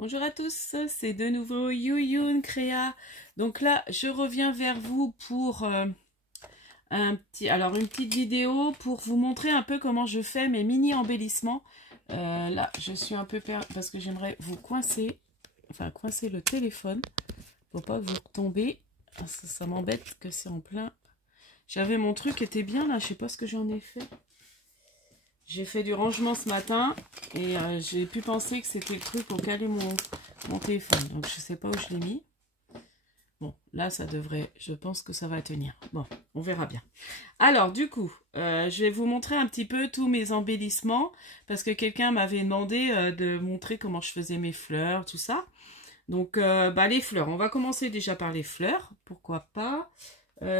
Bonjour à tous, c'est de nouveau Yuyun Créa. Donc là, je reviens vers vous pour une petite vidéo pour vous montrer un peu comment je fais mes mini embellissements. Là, je suis un peu perdue parce que j'aimerais vous coincer le téléphone pour pas que vous retombiez. Ça m'embête que c'est en plein. J'avais mon truc qui était bien là, je sais pas ce que j'en ai fait. J'ai fait du rangement ce matin et j'ai pu penser que c'était le truc pour caler mon téléphone. Donc je sais pas où je l'ai mis. Bon, là ça devrait, je pense que ça va tenir. Bon, on verra bien. Alors du coup, je vais vous montrer un petit peu tous mes embellissements parce que quelqu'un m'avait demandé de montrer comment je faisais mes fleurs, tout ça. Donc les fleurs, on va commencer déjà par les fleurs, pourquoi pas.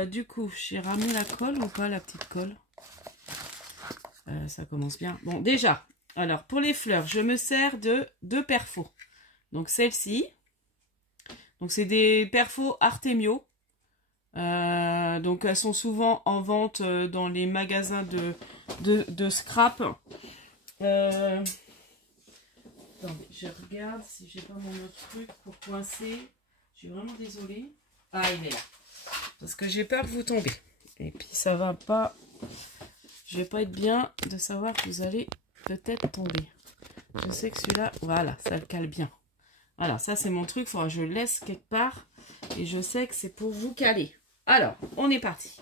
Du coup, j'ai ramené la colle ou pas, la petite colle? Ça commence bien. Bon, déjà, alors pour les fleurs, je me sers de deux perfos. Donc celle-ci. Donc c'est des perfos Artemio. Donc elles sont souvent en vente dans les magasins de scrap. Attendez, je regarde si j'ai pas mon autre truc pour coincer. Je suis vraiment désolée. Ah, il est là. Parce que j'ai peur que vous tombiez. Et puis ça va pas... Je vais pas être bien de savoir que vous allez peut-être tomber. Je sais que celui-là, voilà, ça le cale bien. Voilà, ça c'est mon truc, il faudra que je le laisse quelque part. Et je sais que c'est pour vous caler. Alors, on est parti.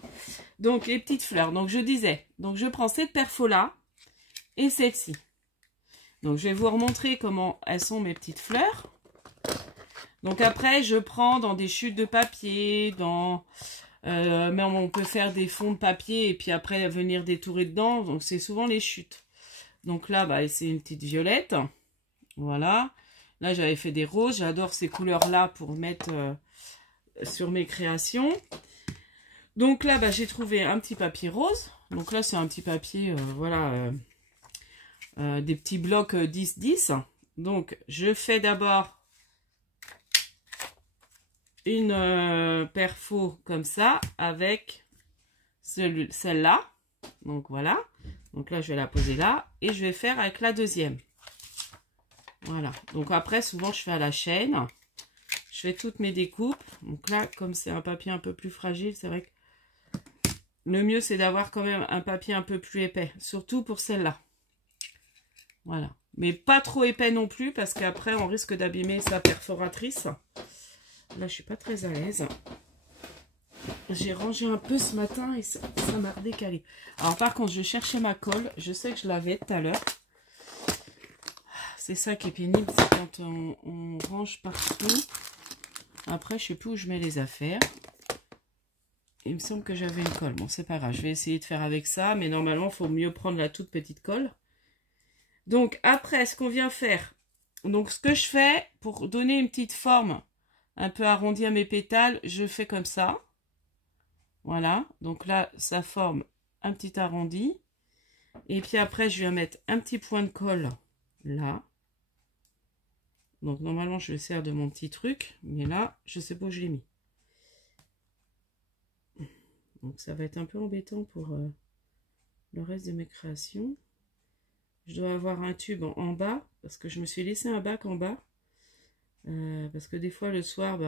Donc, les petites fleurs. Donc, je disais, donc je prends cette perfo-là et celle-ci. Donc, je vais vous remontrer comment elles sont mes petites fleurs. Donc, après, je prends dans des chutes de papier, dans... mais on peut faire des fonds de papier et puis après venir détourer dedans. Donc c'est souvent les chutes. Donc là, c'est une petite violette. Voilà. Là, j'avais fait des roses. J'adore ces couleurs-là pour mettre sur mes créations. Donc là, j'ai trouvé un petit papier rose. Donc là, c'est un petit papier, des petits blocs 10-10. Donc, je fais d'abord une perfo comme ça avec celle-là. Donc voilà. Donc là, je vais la poser là. Et je vais faire avec la deuxième. Voilà. Donc après, souvent, je fais à la chaîne. Je fais toutes mes découpes. Donc là, comme c'est un papier un peu plus fragile, c'est vrai que le mieux, c'est d'avoir quand même un papier un peu plus épais. Surtout pour celle-là. Voilà. Mais pas trop épais non plus, parce qu'après, on risque d'abîmer sa perforatrice. Là, je suis pas très à l'aise. J'ai rangé un peu ce matin et ça m'a redécalé. Alors, par contre, je cherchais ma colle. Je sais que je l'avais tout à l'heure. C'est ça qui est pénible, c'est quand on range partout. Après, je sais plus où je mets les affaires. Il me semble que j'avais une colle. Bon, c'est pas grave. Je vais essayer de faire avec ça. Mais normalement, il faut mieux prendre la toute petite colle. Donc, après, ce qu'on vient faire. Donc, ce que je fais pour donner une petite forme un peu arrondi à mes pétales, je fais comme ça. Voilà, donc là, ça forme un petit arrondi. Et puis après, je viens mettre un petit point de colle là. Donc normalement, je le sers de mon petit truc. Mais là, je sais pas où je l'ai mis. Donc ça va être un peu embêtant pour le reste de mes créations. Je dois avoir un tube en bas, parce que je me suis laissé un bac en bas. Parce que des fois le soir,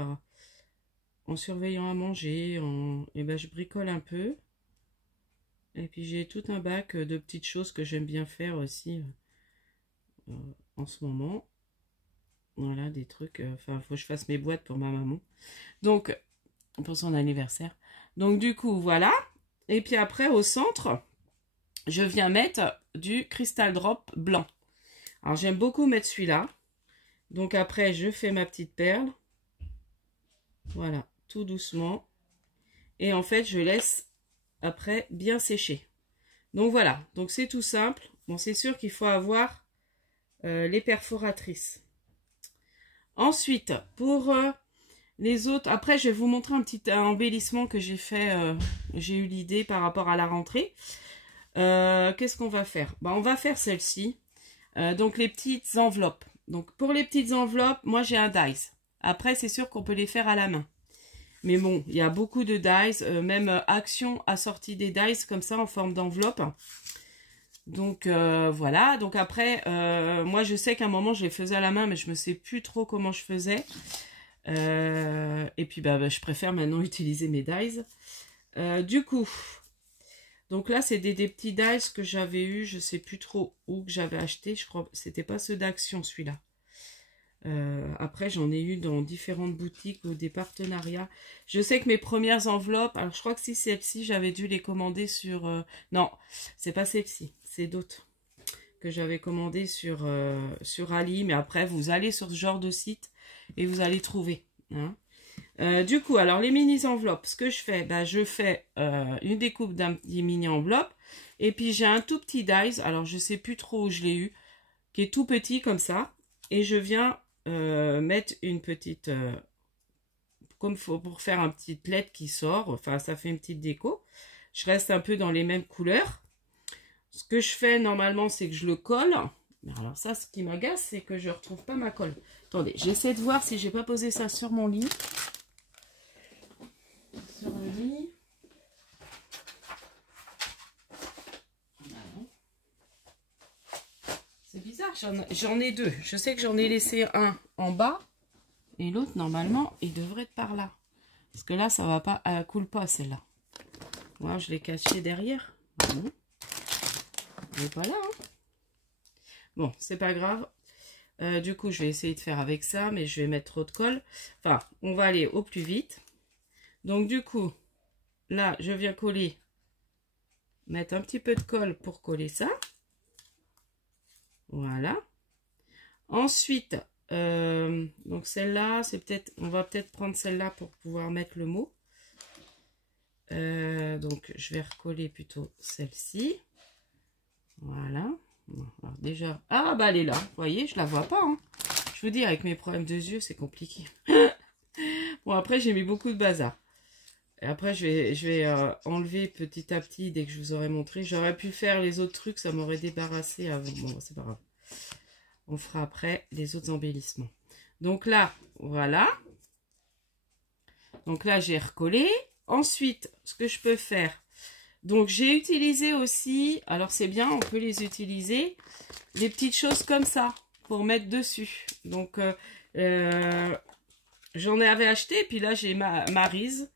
en surveillant à manger, je bricole un peu. Et puis j'ai tout un bac de petites choses que j'aime bien faire aussi en ce moment. Voilà, des trucs, il faut que je fasse mes boîtes pour ma maman. Donc, pour son anniversaire. Donc du coup, voilà. Et puis après, au centre, je viens mettre du Crystal Drop blanc. Alors j'aime beaucoup mettre celui-là. Donc après, je fais ma petite perle. Voilà, tout doucement. Et en fait, je laisse après bien sécher. Donc voilà, donc c'est tout simple. Bon, c'est sûr qu'il faut avoir les perforatrices. Ensuite, pour les autres, après, je vais vous montrer un petit embellissement que j'ai fait. J'ai eu l'idée par rapport à la rentrée. Qu'est-ce qu'on va faire? On va faire celle-ci. Donc les petites enveloppes. Donc, pour les petites enveloppes, moi, j'ai un dies. Après, c'est sûr qu'on peut les faire à la main. Mais bon, il y a beaucoup de dies. Même Action a sorti des dies comme ça, en forme d'enveloppe. Donc voilà, donc après, moi je sais qu'à un moment je les faisais à la main, mais je me sais plus trop comment je faisais. Et puis je préfère maintenant utiliser mes dies. Du coup, donc là c'est des petits dies que j'avais eu, je sais plus trop où que j'avais acheté, je crois, c'était pas ceux d'Action celui-là. Après j'en ai eu dans différentes boutiques ou des partenariats. Je sais que mes premières enveloppes, alors je crois que si celle-ci j'avais dû les commander sur... non, c'est pas celle-ci, c'est d'autres que j'avais commandé sur Ali, mais après vous allez sur ce genre de site et vous allez trouver. Hein. Du coup, alors les mini enveloppes, ce que je fais, je fais une découpe d'un petit mini enveloppe et puis j'ai un tout petit dies, alors je sais plus trop où je l'ai eu, qui est tout petit comme ça, et je viens mettre une petite, comme pour faire un petit LED qui sort, enfin ça fait une petite déco. Je reste un peu dans les mêmes couleurs. Ce que je fais normalement, c'est que je le colle. Alors ça, ce qui m'agace, c'est que je ne retrouve pas ma colle. Attendez, j'essaie de voir si j'ai pas posé ça sur mon lit. Sur le lit. C'est bizarre, j'en ai deux. Je sais que j'en ai laissé un en bas. Et l'autre, normalement, il devrait être par là. Parce que là, ça va pas, elle coule pas celle-là. Moi, je l'ai caché derrière. Bon. Elle n'est pas là. Hein. Bon, c'est pas grave. Du coup, je vais essayer de faire avec ça, mais je vais mettre trop de colle. Enfin, on va aller au plus vite. Donc, du coup, là, je viens coller. Mettre un petit peu de colle pour coller ça. Voilà. Ensuite, donc celle-là, c'est peut-être, on va peut-être prendre celle-là pour pouvoir mettre le mot. Donc, je vais recoller plutôt celle-ci. Voilà. Alors déjà, ah bah elle est là. Vous voyez, je la vois pas. Hein. Je vous dis, avec mes problèmes de yeux, c'est compliqué. Bon, après, j'ai mis beaucoup de bazar. Et après, je vais enlever petit à petit dès que je vous aurai montré. J'aurais pu faire les autres trucs, ça m'aurait débarrassé avant. Bon, c'est pas grave. On fera après les autres embellissements. Donc là, voilà. Donc là, j'ai recollé. Ensuite, ce que je peux faire, donc j'ai utilisé aussi, alors c'est bien, on peut les utiliser, des petites choses comme ça pour mettre dessus. Donc j'en avais acheté, puis là j'ai Maryse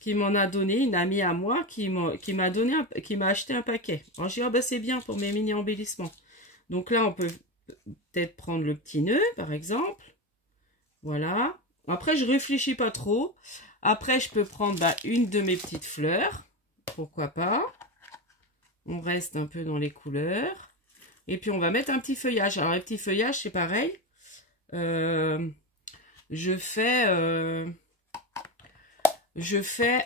qui m'en a donné, une amie à moi qui m'a acheté un paquet. Alors j'ai dit, ah, bah, c'est bien pour mes mini embellissements. Donc là on peut peut-être prendre le petit nœud par exemple. Voilà. Après je réfléchis pas trop. Après je peux prendre une de mes petites fleurs. Pourquoi pas. On reste un peu dans les couleurs. Et puis on va mettre un petit feuillage. Alors les petits feuillages c'est pareil. Je fais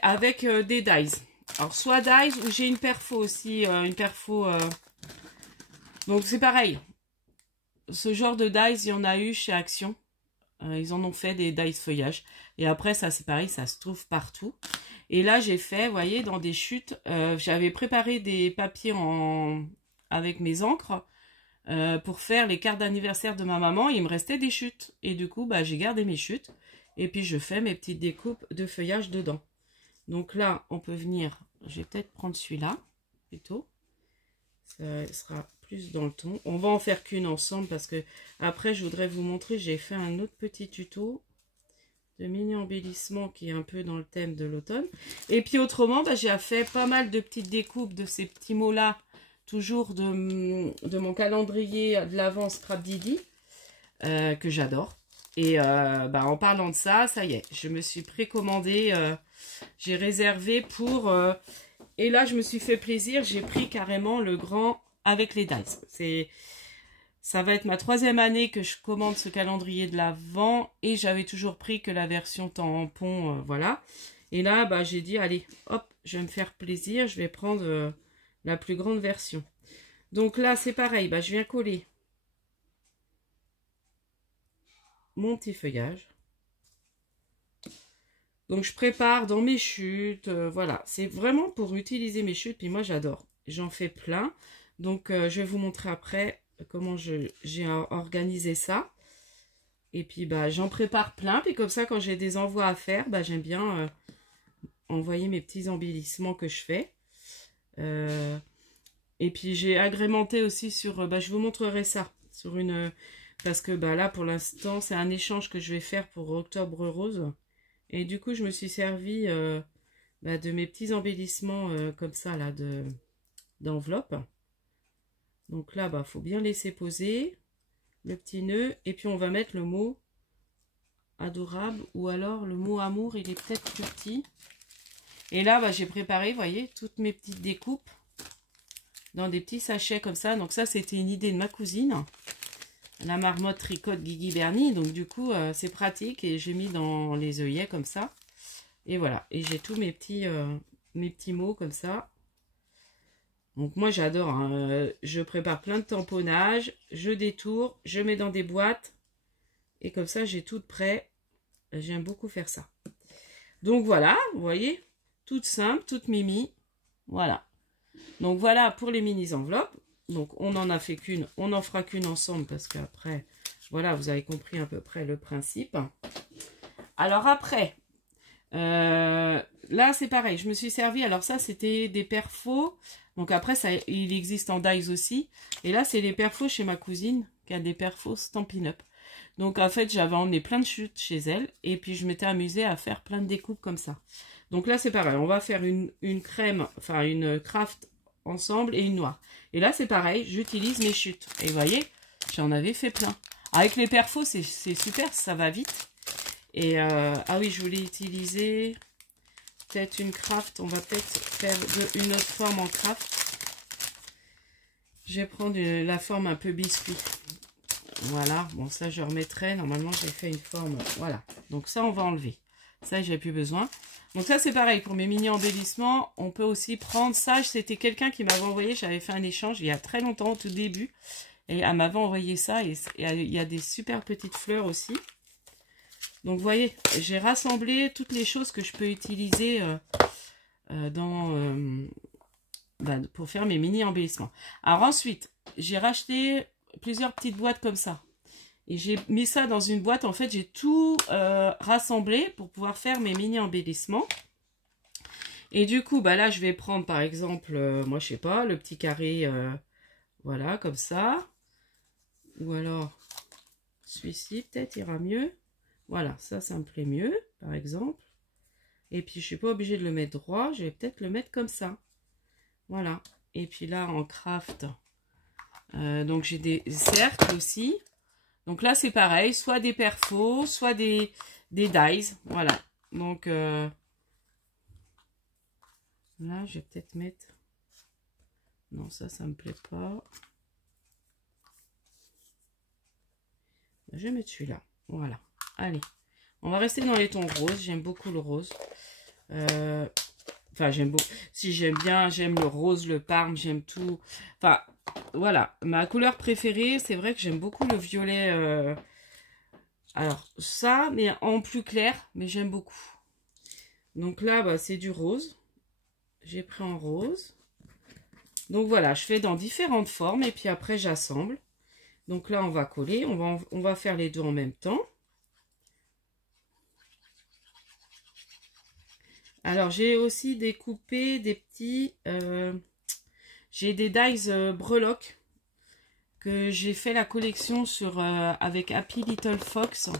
avec des dies. Alors soit dies ou j'ai une perfo aussi. Donc c'est pareil. Ce genre de dies, il y en a eu chez Action. Ils en ont fait des dies feuillage. Et après, ça, c'est pareil, ça se trouve partout. Et là, j'ai fait, vous voyez, dans des chutes, j'avais préparé des papiers avec mes encres pour faire les cartes d'anniversaire de ma maman. Il me restait des chutes. Et du coup, j'ai gardé mes chutes. Et puis, je fais mes petites découpes de feuillage dedans. Donc là, on peut venir, je vais peut-être prendre celui-là, plutôt. Ça sera plus dans le ton. On va en faire qu'une ensemble parce que après je voudrais vous montrer, j'ai fait un autre petit tuto de mini embellissement qui est un peu dans le thème de l'automne. Et puis autrement, j'ai fait pas mal de petites découpes de ces petits mots là, toujours de mon calendrier de l'Avent Scrap Didi que j'adore. Et en parlant de ça, ça y est, je me suis précommandé, j'ai réservé pour... et là, je me suis fait plaisir, j'ai pris carrément le grand avec les dies. Ça va être ma 3e année que je commande ce calendrier de l'Avent et j'avais toujours pris que la version tampon, voilà. Et là, j'ai dit, allez, hop, je vais me faire plaisir, je vais prendre la plus grande version. Donc là, c'est pareil, je viens coller mon petit feuillage. Donc, je prépare dans mes chutes, voilà. C'est vraiment pour utiliser mes chutes, puis moi, j'adore. J'en fais plein. Donc, je vais vous montrer après comment j'ai organisé ça. Et puis, j'en prépare plein. Puis comme ça, quand j'ai des envois à faire, j'aime bien et Et puis j'ai agrémenté aussi sur, je vous montrerai ça, sur une, parce que là pour l'instant c'est un échange que je vais faire pour Octobre Rose. Et du coup je me suis servi de mes petits embellissements comme ça là, d'enveloppe. Donc là, faut bien laisser poser le petit nœud. Et puis on va mettre le mot adorable, ou alors le mot amour, il est peut-être plus petit. Et là, j'ai préparé, vous voyez, toutes mes petites découpes dans des petits sachets comme ça. Donc ça, c'était une idée de ma cousine, la marmotte tricote Guigui Bernie. Donc du coup, c'est pratique et j'ai mis dans les œillets comme ça. Et voilà, et j'ai tous mes petits mots comme ça. Donc moi j'adore, hein. Je prépare plein de tamponnages, je détourne, je mets dans des boîtes. Et comme ça, j'ai tout prêt. J'aime beaucoup faire ça. Donc voilà, vous voyez, toute simple, toute mimi. Voilà. Donc voilà pour les mini enveloppes. Donc on n'en a fait qu'une, on n'en fera qu'une ensemble parce qu'après, voilà, vous avez compris à peu près le principe. Alors après, là c'est pareil, je me suis servi, alors ça c'était des perfos. Donc après, ça, il existe en dies aussi. Et là, c'est les perfos chez ma cousine qui a des perfos Stampin' Up. Donc en fait, j'avais emmené plein de chutes chez elle. Et puis je m'étais amusée à faire plein de découpes comme ça. Donc là, c'est pareil. On va faire une crème, enfin une craft ensemble et une noire. Et là, c'est pareil. J'utilise mes chutes. Et vous voyez, j'en avais fait plein. Avec les perfos, c'est super. Ça va vite. Et ah oui, je voulais utiliser peut-être une craft. On va peut-être faire une autre forme en craft. Je vais prendre la forme un peu biscuit. Voilà, bon ça je remettrai, normalement j'ai fait une forme, voilà. Donc ça on va enlever, ça j'ai plus besoin. Donc ça c'est pareil, pour mes mini embellissements, on peut aussi prendre ça. C'était quelqu'un qui m'avait envoyé, j'avais fait un échange il y a très longtemps, au tout début. Et elle m'avait envoyé ça, et il y a des super petites fleurs aussi. Donc vous voyez, j'ai rassemblé toutes les choses que je peux utiliser pour faire mes mini embellissements. Alors ensuite, j'ai racheté plusieurs petites boîtes comme ça. Et j'ai mis ça dans une boîte. En fait, j'ai tout rassemblé pour pouvoir faire mes mini embellissements. Et du coup, là, je vais prendre par exemple, moi, je sais pas, le petit carré, voilà, comme ça. Ou alors, celui-ci, peut-être, ira mieux. Voilà, ça me plaît mieux, par exemple. Et puis, je suis pas obligée de le mettre droit. Je vais peut-être le mettre comme ça. Voilà. Et puis là, en craft, donc j'ai des cercles aussi. Donc là, c'est pareil, soit des perfos, soit des dies. Voilà. Donc là, je vais peut-être mettre... Non, ça me plaît pas. Je vais mettre celui-là. Voilà. Allez. On va rester dans les tons roses. J'aime beaucoup le rose. Enfin, j'aime beaucoup. Si j'aime bien, j'aime le rose, le parme, j'aime tout. Enfin, voilà. Ma couleur préférée, c'est vrai que j'aime beaucoup le violet. Alors, ça, mais en plus clair, mais j'aime beaucoup. Donc là, c'est du rose. J'ai pris en rose. Donc voilà, je fais dans différentes formes et puis après, j'assemble. Donc là, on va coller. On va faire les deux en même temps. Alors, j'ai aussi découpé des petits... j'ai des dies breloques que j'ai fait la collection sur avec Happy Little Fox.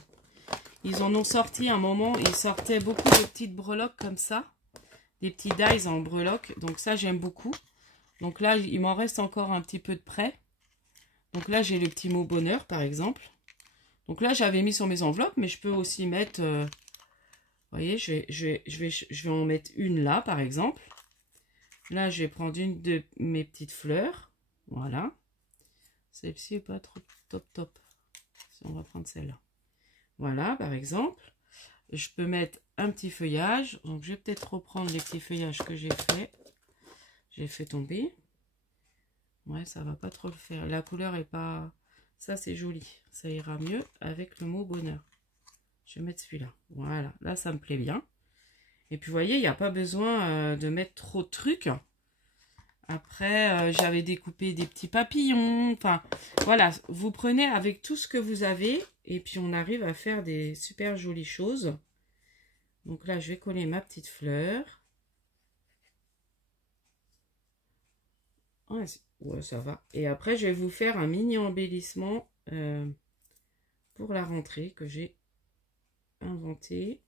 Ils en ont sorti un moment. Ils sortaient beaucoup de petites breloques comme ça. Des petits dies en breloques. Donc ça, j'aime beaucoup. Donc là, il m'en reste encore un petit peu de près. Donc là, j'ai le petit mot bonheur, par exemple. Donc là, j'avais mis sur mes enveloppes, mais je peux aussi mettre... vous voyez, je vais en mettre une là, par exemple. Là, je vais prendre une de mes petites fleurs. Voilà. Celle-ci n'est pas trop top. On va prendre celle-là. Voilà, par exemple. Je peux mettre un petit feuillage. Donc, je vais peut-être reprendre les petits feuillages que j'ai fait. J'ai fait tomber. Ouais, ça va pas trop le faire. La couleur est pas... Ça, c'est joli. Ça ira mieux avec le mot bonheur. Je vais mettre celui-là. Voilà. Là, ça me plaît bien. Et puis, vous voyez, il n'y a pas besoin de mettre trop de trucs. Après, j'avais découpé des petits papillons. Enfin, voilà. Vous prenez avec tout ce que vous avez. Et puis, on arrive à faire des super jolies choses. Donc là, je vais coller ma petite fleur. Ouais, Ouais, ça va. Et après, je vais vous faire un mini embellissement pour la rentrée que j'ai inventé.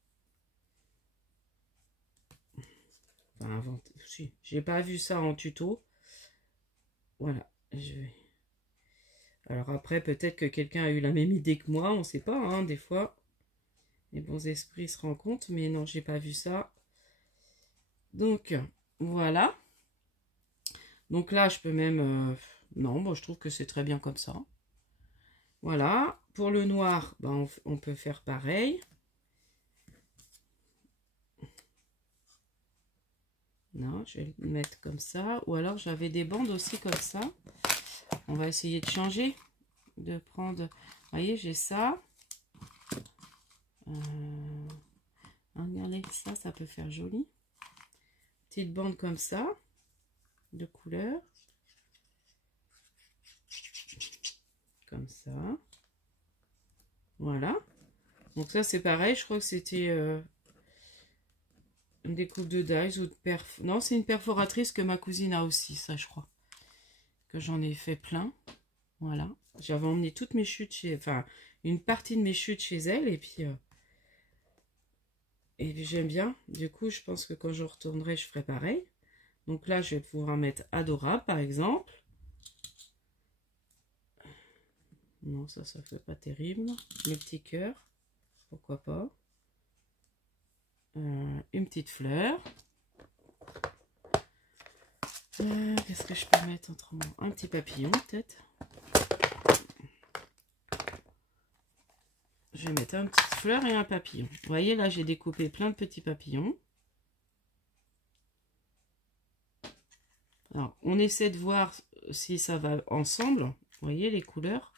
Enfin, inventé. Si, j'ai pas vu ça en tuto. Voilà. Je vais... Alors après, peut-être que quelqu'un a eu la même idée que moi. On sait pas, hein, des fois. Les bons esprits se rendent compte. Mais non, j'ai pas vu ça. Donc, voilà. Donc là, je peux même... Non, bon, je trouve que c'est très bien comme ça. Voilà. Pour le noir, ben, on peut faire pareil. Non, je vais le mettre comme ça. Ou alors, j'avais des bandes aussi comme ça. On va essayer de changer. De prendre... Vous voyez, j'ai ça. Regardez, ça peut faire joli. Petite bande comme ça. De couleur. Comme ça. Voilà. Donc ça, c'est pareil. Je crois que c'était... une découpe de dies ou de perf... Non, c'est une perforatrice que ma cousine a aussi, ça je crois. Que j'en ai fait plein. Voilà. J'avais emmené toutes mes chutes chez... Enfin, une partie de mes chutes chez elle. Et puis j'aime bien. Du coup, je pense que quand je retournerai, je ferai pareil. Donc là, je vais pouvoir mettre Adorable, par exemple. Non, ça fait pas terrible. Les petits cœurs. Pourquoi pas. Une petite fleur. Qu'est-ce que je peux mettre autrement? Un petit papillon, peut-être. Je vais mettre une petite fleur et un papillon. Vous voyez, là, j'ai découpé plein de petits papillons. Alors, on essaie de voir si ça va ensemble. Vous voyez, les couleurs.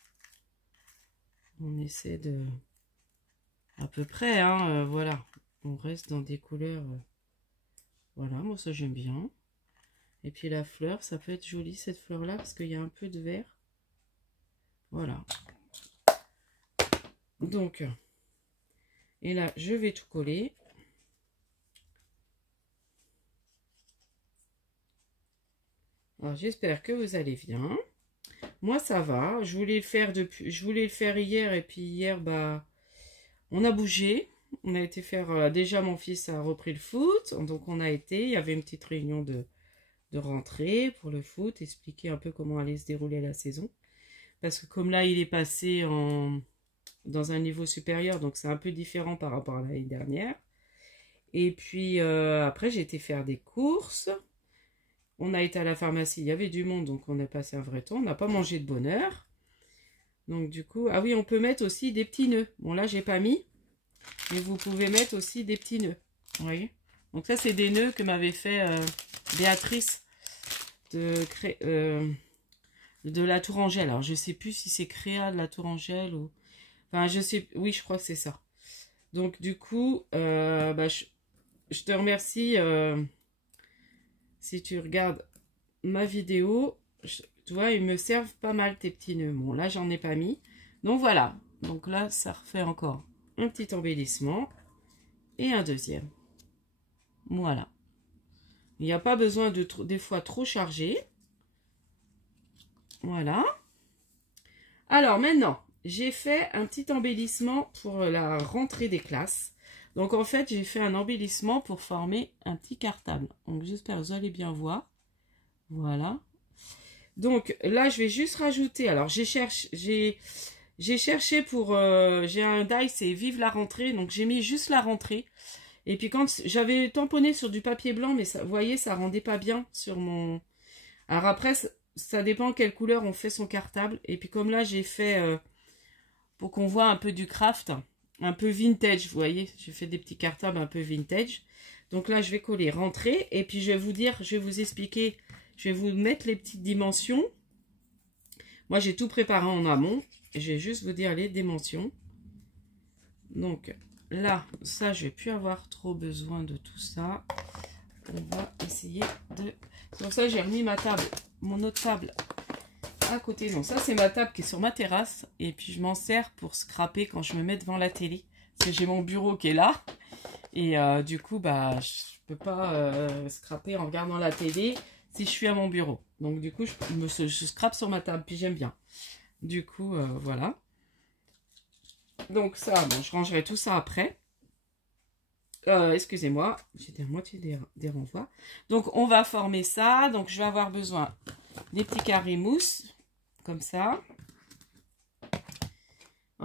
On essaie de... À peu près, hein, voilà. On reste dans des couleurs... Voilà, moi, ça, j'aime bien. Et puis, la fleur, ça peut être joli, cette fleur-là, parce qu'il y a un peu de vert. Voilà. Donc, et là, je vais tout coller. Alors, j'espère que vous allez bien. Moi, ça va. Je voulais le faire hier, et puis hier, bah, on a bougé. On a été faire... déjà, mon fils a repris le foot. Donc, on a été... Il y avait une petite réunion de rentrée pour le foot. Expliquer un peu comment allait se dérouler la saison. Parce que comme là, il est passé dans un niveau supérieur. Donc, c'est un peu différent par rapport à l'année dernière. Et puis, après, j'ai été faire des courses. On a été à la pharmacie. Il y avait du monde. Donc, on a passé un vrai temps. On n'a pas mangé de bonne heure. Donc, du coup... Ah oui, on peut mettre aussi des petits nœuds. Bon, là, j'ai pas mis. Mais vous pouvez mettre aussi des petits nœuds. Vous voyez? Donc ça, c'est des nœuds que m'avait fait Béatrice de la Tourangelle. Alors, je sais plus si c'est Créa de la Tourangelle ou... Enfin, je sais... Oui, je crois que c'est ça. Donc, du coup, bah, je te remercie si tu regardes ma vidéo. Tu vois, ils me servent pas mal, tes petits nœuds. Bon, là, j'en ai pas mis. Donc, voilà. Donc là, ça refait encore un petit embellissement et un deuxième. Voilà. Il n'y a pas besoin de des fois trop chargé. Voilà. Alors maintenant, j'ai fait un petit embellissement pour la rentrée des classes. Donc en fait, j'ai fait un embellissement pour former un petit cartable. Donc j'espère que vous allez bien voir. Voilà. Donc là, je vais juste rajouter. Alors j'ai cherché pour... j'ai un die, c'est Vive la rentrée. Donc j'ai mis juste la rentrée. Et puis quand j'avais tamponné sur du papier blanc, mais ça, vous voyez, ça rendait pas bien sur mon... Alors après, ça dépend quelle couleur on fait son cartable. Et puis comme là, j'ai fait, pour qu'on voit un peu du craft, un peu vintage, vous voyez. J'ai fait des petits cartables un peu vintage. Donc là, je vais coller rentrée. Et puis je vais vous dire, je vais vous expliquer, je vais vous mettre les petites dimensions. Moi, j'ai tout préparé en amont. Et je vais juste vous dire les dimensions. Donc... Là, ça, je vais plus avoir trop besoin de tout ça. On va essayer de... C'est pour ça que j'ai remis ma table, mon autre table à côté. Donc ça, c'est ma table qui est sur ma terrasse. Et puis, je m'en sers pour scraper quand je me mets devant la télé. Parce que j'ai mon bureau qui est là. Et du coup, bah, je peux pas scraper en regardant la télé. si je suis à mon bureau. Donc du coup, je scrape sur ma table, puis j'aime bien. Du coup, voilà. Donc ça, bon, je rangerai tout ça après. Excusez-moi, j'étais à moitié des renvois. Donc on va former ça. Donc je vais avoir besoin des petits carrés mousse, comme ça.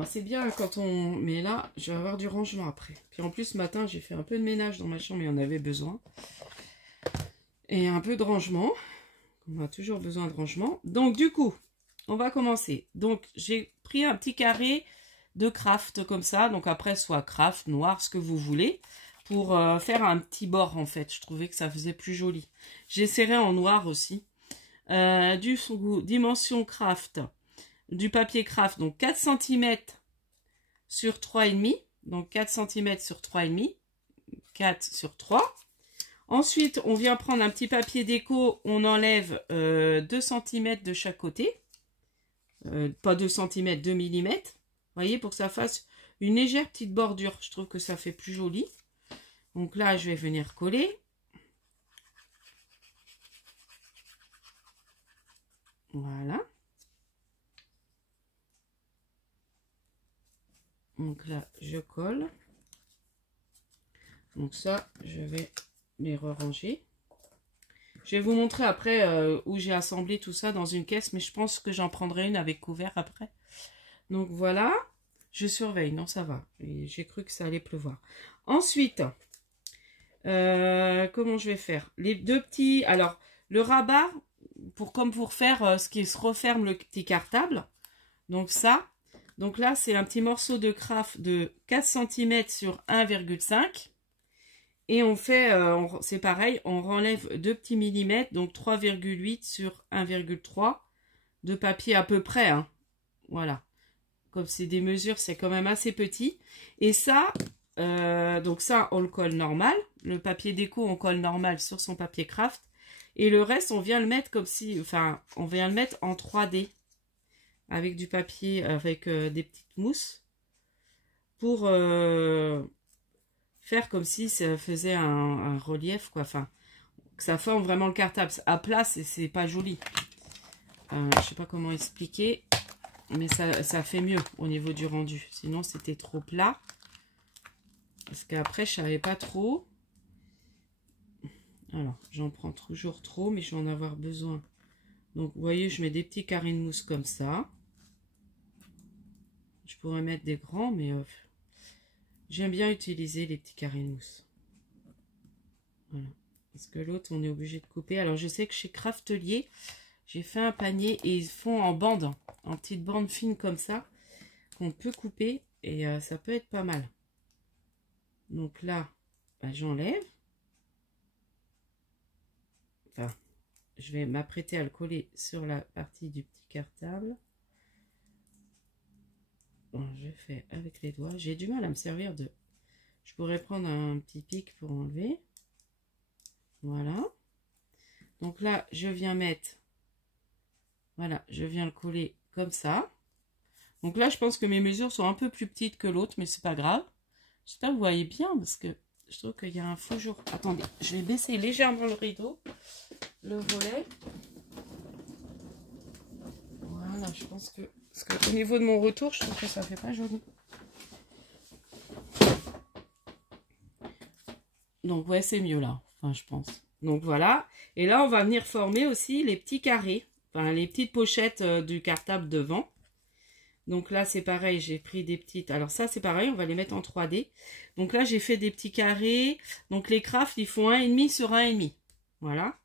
C'est bien quand on... Mais là, je vais avoir du rangement après. Puis en plus, ce matin, j'ai fait un peu de ménage dans ma chambre, il y en avait besoin. Et un peu de rangement. On a toujours besoin de rangement. Donc du coup, on va commencer. Donc j'ai pris un petit carré de craft comme ça. Donc après, soit craft, noir, ce que vous voulez. Pour faire un petit bord en fait. Je trouvais que ça faisait plus joli. J'ai serré en noir aussi. Dimension craft. Du papier craft. Donc 4 cm sur 3,5. Donc 4 cm sur 3,5. 4 sur 3. Ensuite, on vient prendre un petit papier déco. On enlève 2 cm de chaque côté. Pas 2 cm, 2 mm. Vous voyez, pour que ça fasse une légère petite bordure. Je trouve que ça fait plus joli. Donc là, je vais venir coller. Voilà. Donc là, je colle. Donc ça, je vais les ranger. Je vais vous montrer après où j'ai assemblé tout ça dans une caisse, mais je pense que j'en prendrai une avec couvert après. Donc voilà, je surveille. Non, ça va. J'ai cru que ça allait pleuvoir. Ensuite, comment je vais faire? Les deux petits... Alors, le rabat, comme pour faire ce qui se referme le petit cartable. Donc ça. Donc là, c'est un petit morceau de craft de 4 cm sur 1,5. Et on fait, c'est pareil, on renlève 2 petits millimètres, donc 3,8 sur 1,3 de papier à peu près. Hein. Voilà. Comme c'est des mesures, c'est quand même assez petit. Et ça, donc ça, on le colle normal. Le papier déco, on colle normal sur son papier craft. Et le reste, on vient le mettre comme si, enfin, on vient le mettre en 3D. Avec du papier, avec des petites mousses. Pour faire comme si ça faisait un relief, quoi. Enfin, que ça forme vraiment le cartable. À plat, c'est pas joli. Je sais pas comment expliquer. Mais ça fait mieux au niveau du rendu. Sinon, c'était trop plat. Parce qu'après, je savais pas trop. Alors, j'en prends toujours trop, mais je vais en avoir besoin. Donc, vous voyez, je mets des petits carrés de mousse comme ça. Je pourrais mettre des grands, mais j'aime bien utiliser les petits carrés de mousse. Voilà. Parce que l'autre, on est obligé de couper. Alors, je sais que chez Craftelier, j'ai fait un panier et ils font en bande, en petites bandes fines comme ça, qu'on peut couper et ça peut être pas mal. Donc là, bah, j'enlève. Enfin, je vais m'apprêter à le coller sur la partie du petit cartable. Bon, je fais avec les doigts. J'ai du mal à me servir de... Je pourrais prendre un petit pic pour enlever. Voilà. Donc là, je viens mettre... Voilà, je viens le coller comme ça. Donc là, je pense que mes mesures sont un peu plus petites que l'autre, mais c'est pas grave. J'espère que vous voyez bien, parce que je trouve qu'il y a un faux jour. Attendez, je vais baisser légèrement le rideau, le volet. Voilà, je pense que... Parce qu'au niveau de mon retour, je trouve que ça fait pas joli. Donc ouais, c'est mieux là, enfin je pense. Donc voilà, et là on va venir former aussi les petits carrés, enfin les petites pochettes du cartable devant. Donc là c'est pareil, j'ai pris des petites, alors ça c'est pareil, on va les mettre en 3D. Donc là j'ai fait des petits carrés, donc les crafts ils font 1,5 sur 1,5. Voilà.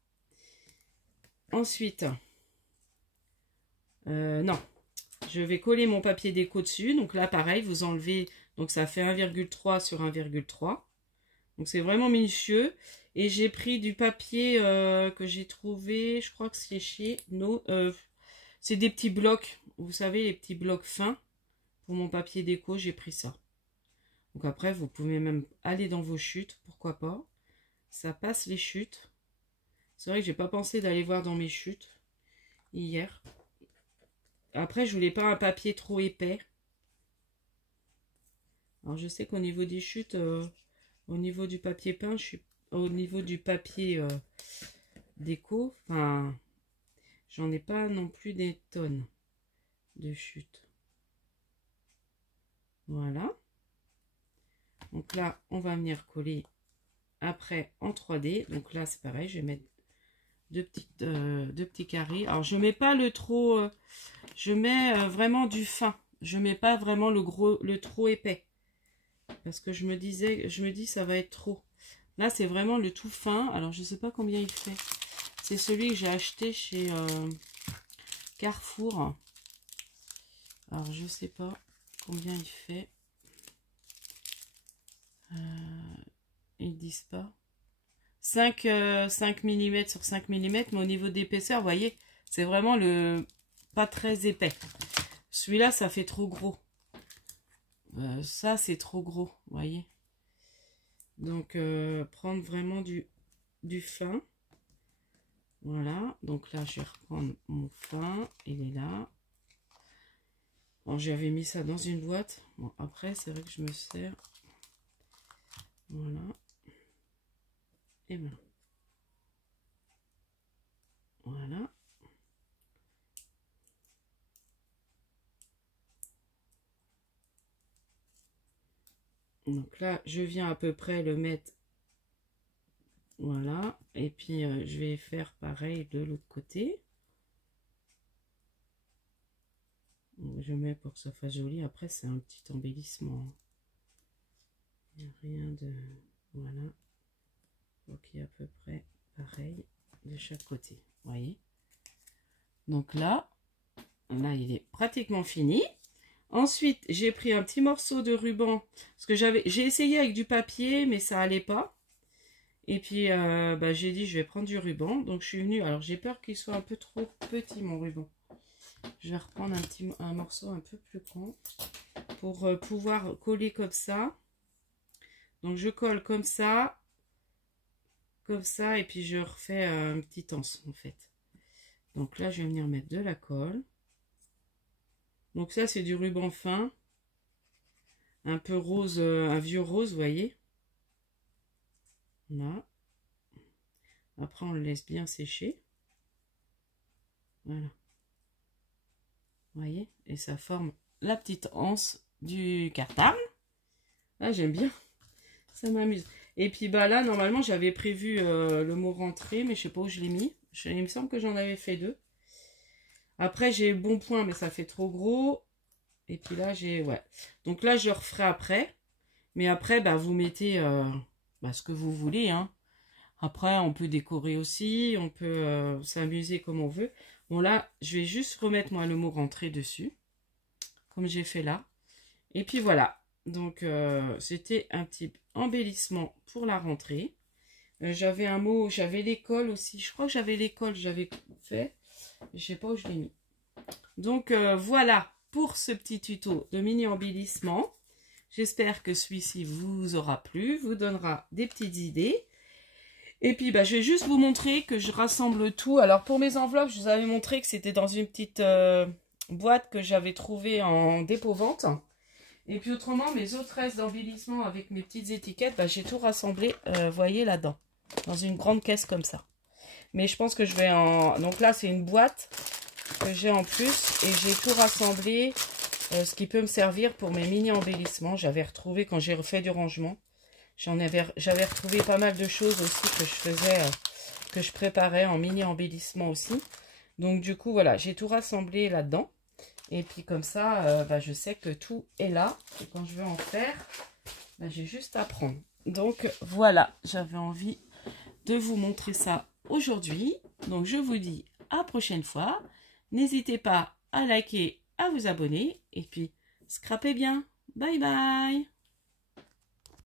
Ensuite, non, je vais coller mon papier déco dessus, donc là pareil, vous enlevez, donc ça fait 1,3 sur 1,3. Donc c'est vraiment minutieux. Et j'ai pris du papier que j'ai trouvé, je crois que c'est chez No. C'est des petits blocs, vous savez, les petits blocs fins. Pour mon papier déco, j'ai pris ça. Donc après, vous pouvez même aller dans vos chutes, pourquoi pas. Ça passe les chutes. C'est vrai que j'ai pas pensé d'aller voir dans mes chutes hier. Après, je voulais pas un papier trop épais. Alors je sais qu'au niveau des chutes... au niveau du papier peint, au niveau du papier déco. Enfin, j'en ai pas non plus des tonnes de chute. Voilà. Donc là, on va venir coller après en 3D. Donc là, c'est pareil, je vais mettre deux petits carrés. Alors, je mets pas le trop... je mets vraiment du fin. Je mets pas vraiment le trop épais. Parce que je me dis, ça va être trop. Là, c'est vraiment le tout fin. Alors, je sais pas combien il fait. C'est celui que j'ai acheté chez Carrefour. Alors, je sais pas combien il fait. Ils disent pas. 5 mm sur 5 mm, mais au niveau d'épaisseur, vous voyez, c'est vraiment le pas très épais. Celui-là, ça fait trop gros. Ça, c'est trop gros, vous voyez. Donc, prendre vraiment du fin. Voilà. Donc là, je vais reprendre mon fin. Il est là. Bon, j'avais mis ça dans une boîte. Bon, après, c'est vrai que je me sers. Voilà. Et voilà. Voilà. Donc là, je viens à peu près le mettre. Voilà. Et puis, je vais faire pareil de l'autre côté. Donc, je mets pour que ça fasse joli. Après, c'est un petit embellissement. Il n'y a rien de... Voilà. Donc, il y a à peu près pareil de chaque côté. Vous voyez. Donc là, il est pratiquement fini. Ensuite, j'ai pris un petit morceau de ruban. Parce que j'ai essayé avec du papier, mais ça allait pas. Et puis, j'ai dit, je vais prendre du ruban. Donc, je suis venue. Alors, j'ai peur qu'il soit un peu trop petit, mon ruban. Je vais reprendre un morceau un peu plus grand pour pouvoir coller comme ça. Donc, je colle comme ça, et puis je refais un petit anse, en fait. Donc là, je vais venir mettre de la colle. Donc ça, c'est du ruban fin, un peu rose, un vieux rose, vous voyez. Là. Après, on le laisse bien sécher. Voilà. Vous voyez? Et ça forme la petite anse du cartable. Là, j'aime bien. Ça m'amuse. Et puis, là, normalement, j'avais prévu le mot rentrée, mais je sais pas où je l'ai mis. Il me semble que j'en avais fait 2. Après, j'ai bon point, mais ça fait trop gros. Et puis là, j'ai... Ouais. Donc là, je referai après. Mais après, vous mettez ce que vous voulez, hein. Après, on peut décorer aussi. On peut s'amuser comme on veut. Bon, là, je vais juste remettre, moi, le mot rentrée dessus. Comme j'ai fait là. Et puis, voilà. Donc, c'était un petit embellissement pour la rentrée. J'avais un mot, j'avais l'école aussi. Je crois que j'avais l'école, j'avais fait. Je sais pas où je l'ai mis. Donc, voilà pour ce petit tuto de mini embellissement. J'espère que celui-ci vous aura plu, vous donnera des petites idées. Et puis, je vais juste vous montrer que je rassemble tout. Alors, pour mes enveloppes, je vous avais montré que c'était dans une petite boîte que j'avais trouvée en dépôt-vente. Et puis, autrement, mes autres restes d'embellissement avec mes petites étiquettes, j'ai tout rassemblé, voyez, là-dedans. Dans une grande caisse comme ça. Mais je pense que je vais en... Donc là, c'est une boîte que j'ai en plus. Et j'ai tout rassemblé, ce qui peut me servir pour mes mini embellissements. J'avais retrouvé, quand j'ai refait du rangement, j'avais retrouvé pas mal de choses aussi que je faisais, que je préparais en mini embellissement aussi. Donc du coup, voilà, j'ai tout rassemblé là-dedans. Et puis comme ça, je sais que tout est là. Et quand je veux en faire, j'ai juste à prendre. Donc voilà, j'avais envie de vous montrer ça aujourd'hui. Donc je vous dis à la prochaine fois. N'hésitez pas à liker, à vous abonner. Et puis, scrapez bien. Bye bye.